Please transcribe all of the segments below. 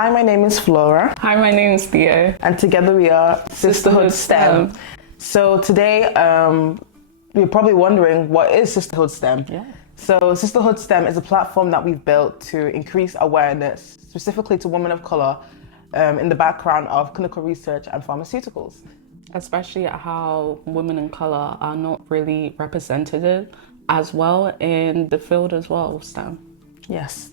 Hi, my name is Flora. Hi, my name is Theo. And together we are Sisterhood STEM. So today, you're probably wondering, what is Sisterhood STEM? Yeah. So Sisterhood STEM is a platform that we've built to increase awareness, specifically to women of colour, in the background of clinical research and pharmaceuticals. Especially how women of colour are not really represented as well in the field as well of STEM. Yes.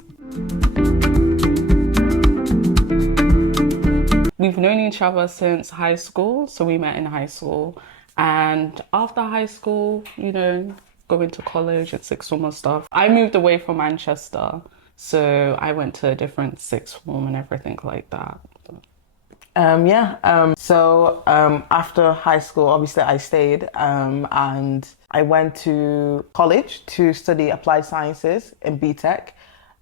We've known each other since high school, so we met in high school. And after high school, going to college and sixth form and stuff, I moved away from Manchester. So I went to a different sixth form and everything like that. After high school, obviously I stayed and I went to college to study applied sciences in BTech.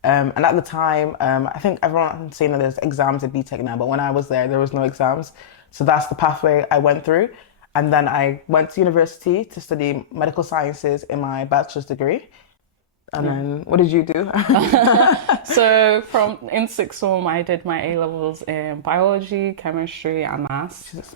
And at the time, I think everyone's saying that there's exams at BTech now, but when I was there was no exams. So that's the pathway I went through. And then I went to university to study medical sciences in my bachelor's degree. And then what did you do? So in sixth form, I did my A-levels in biology, chemistry, and maths.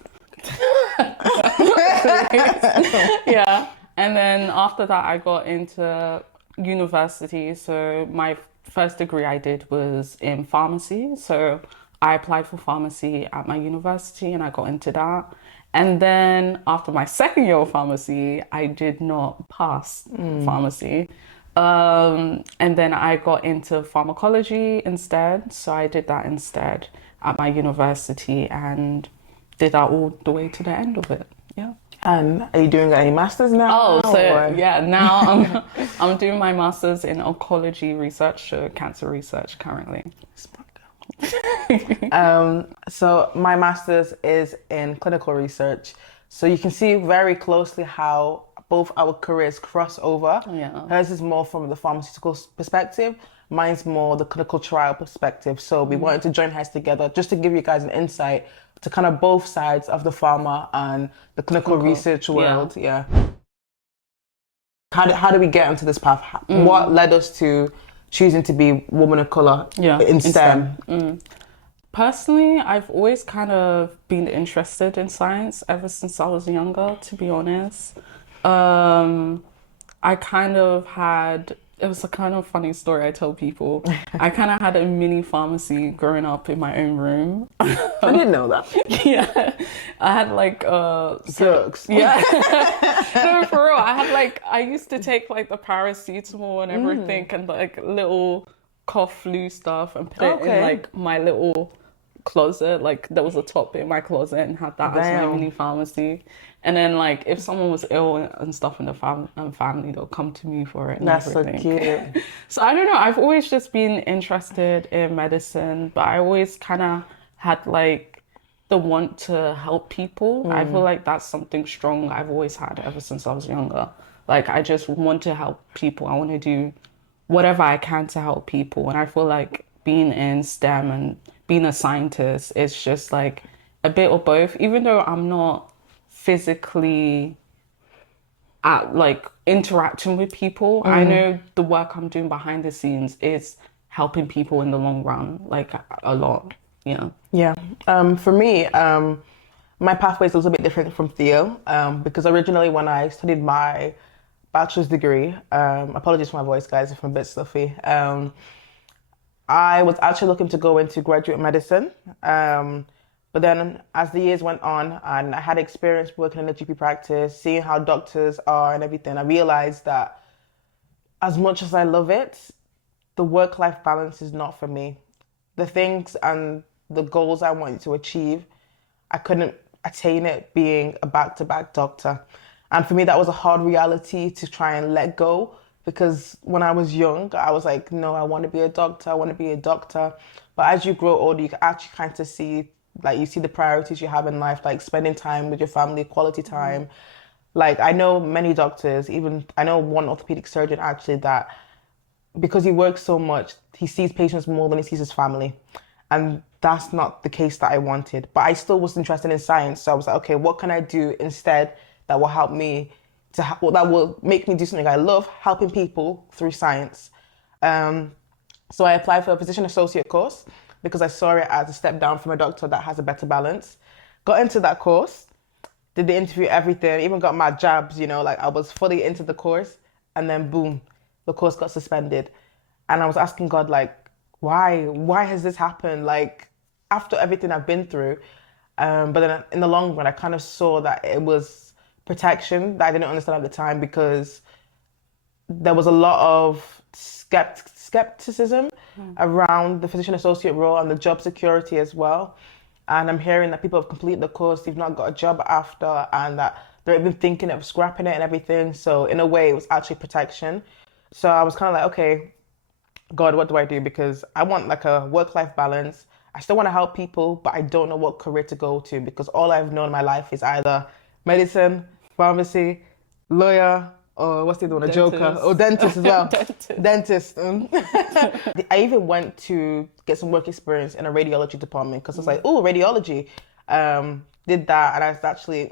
Yeah. And then after that, I got into university. So my first degree I did was in pharmacy. So I applied for pharmacy at my university and I got into that. And then after my second year of pharmacy, I did not pass pharmacy. And then I got into pharmacology instead. So I did that instead at my university and did that all the way to the end of it. Yeah. And are you doing any masters now? Now I'm doing my masters in oncology research, cancer research currently. So my master's is in clinical research. So you can see very closely how both our careers cross over. Yeah. Hers is more from the pharmaceutical perspective. Mine's more the clinical trial perspective. So we wanted to join heads together just to give you guys an insight to kind of both sides of the pharma and the clinical research world. Yeah. How did we get into this path? What led us to choosing to be women of colour in STEM? Personally, I've always kind of been interested in science ever since I was younger, to be honest. It was a kind of funny story I tell people. I kind of had a mini pharmacy growing up in my own room. I didn't know that. Yeah. I had drugs. Yeah. No, for real. I used to take the paracetamol and everything and little cough flu stuff and put it in my little closet. There was a top in my closet and had that as my mini pharmacy. And then if someone was ill and stuff in the family, they'll come to me for it and everything. That's so cute. So I don't know, I've always just been interested in medicine, but I always kind of had the want to help people. I feel like that's something strong I've always had ever since I was younger. I just want to help people. I want to do whatever I can to help people. And I feel like being in STEM and being a scientist is just a bit of both, even though I'm not physically interacting with people. I know the work I'm doing behind the scenes is helping people in the long run, a lot. Yeah. For me, my pathway is a little bit different from Theo, because originally when I studied my bachelor's degree, apologies for my voice, guys, if I'm a bit stuffy, I was actually looking to go into graduate medicine. But then as the years went on and I had experience working in a GP practice, seeing how doctors are and everything, I realized that as much as I love it, the work-life balance is not for me. The things and the goals I wanted to achieve, I couldn't attain it being a back-to-back doctor. And for me, that was a hard reality to try and let go, because when I was young, I was like, no, I want to be a doctor. I want to be a doctor. But as you grow older, you can actually kind of see, you see the priorities you have in life, spending time with your family, quality time. I know many doctors, I know one orthopedic surgeon actually, that because he works so much, he sees patients more than he sees his family. And that's not the case that I wanted. But I still was interested in science. So I was like, okay, what can I do instead that will help me that will make me do something I love, helping people through science. So I applied for a physician associate course because I saw it as a step down from a doctor that has a better balance. Got into that course, did the interview, everything, even got my jabs, like I was fully into the course, and then boom, the course got suspended. And I was asking God, like, why has this happened? Like, after everything I've been through. But then in the long run, I kind of saw that it was protection that I didn't understand at the time, because there was a lot of skepticism around the physician associate role and the job security as well. And I'm hearing that people have completed the course, they've not got a job after, and that they're even thinking of scrapping it and everything. So in a way, it was actually protection. So I was kind of like, okay, God, what do I do? Because I want like a work-life balance. I still want to help people, but I don't know what career to go to, because all I've known in my life is either medicine, pharmacy, lawyer, or what's the other one, a joker, or dentist as well. Dentist. I even went to get some work experience in a radiology department, because I was like, oh, radiology. Did that, and I was actually,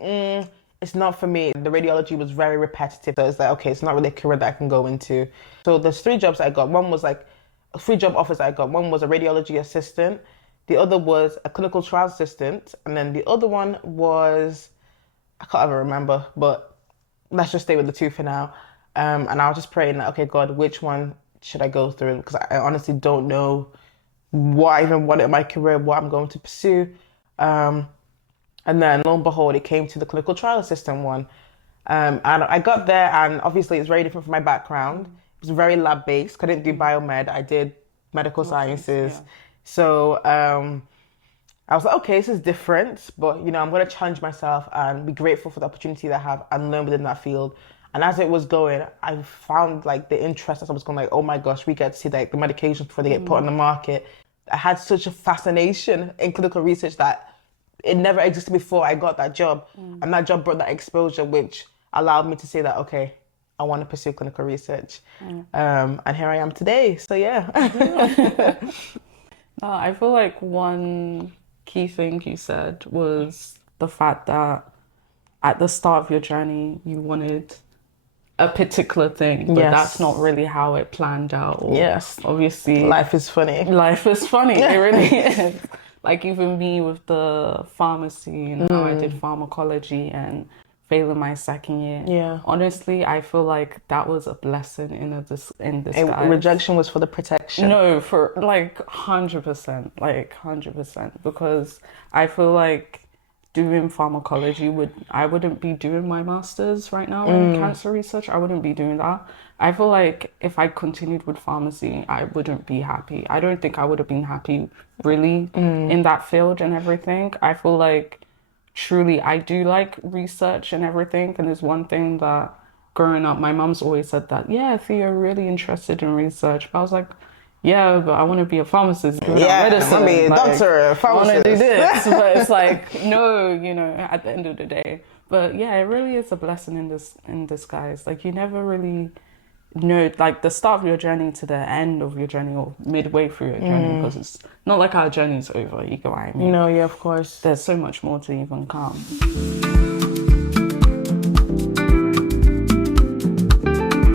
it's not for me. The radiology was very repetitive. So it's like, okay, it's not really a career that I can go into. So there's 3 jobs I got. One was like 3 job offers I got. One was a radiology assistant. The other was a clinical trial assistant. And then the other one was, I can't even remember, but let's just stay with the 2 for now. And I was just praying that, okay, God, which one should I go through? Because I honestly don't know what I even wanted in my career, what I'm going to pursue. And then lo and behold, it came to the clinical trial assistant one. And I got there, and obviously it's very different from my background. It was very lab based. I didn't do biomed, I did medical sciences. Yeah. So I was like, okay, this is different, but I'm going to challenge myself and be grateful for the opportunity that I have and learn within that field. And as it was going, I found like the interest as I was going, like, oh my gosh, we get to see like the medications before they get put on the market. I had such a fascination in clinical research that it never existed before I got that job. And that job brought that exposure, which allowed me to say that, okay, I want to pursue clinical research. And here I am today. So yeah. I feel like one key thing you said was the fact that at the start of your journey, you wanted a particular thing, but that's not really how it planned out. Yes. Obviously. Life is funny. Life is funny. It really is. Like even me with the pharmacy and how I did pharmacology and failing my second year. Yeah. Honestly, I feel like that was a blessing in disguise. Rejection was for the protection. No, for like 100%, like 100%, because I feel like doing pharmacology I wouldn't be doing my master's right now in cancer research. I wouldn't be doing that. I feel like if I continued with pharmacy, I wouldn't be happy. I don't think I would have been happy really in that field and everything. I feel like truly I do like research and everything. And there's one thing that growing up, my mom's always said that, yeah, Theo, you're really interested in research. But I was like, yeah, but I want to be a pharmacist. Medicine. I mean, doctor, pharmacist. I want to do this. But it's like, no, at the end of the day. But yeah, it really is a blessing in disguise. Like you never really know, like the start of your journey to the end of your journey or midway through your journey, because it's not like our journey's over, you get what I mean? No, yeah, of course. There's so much more to even come.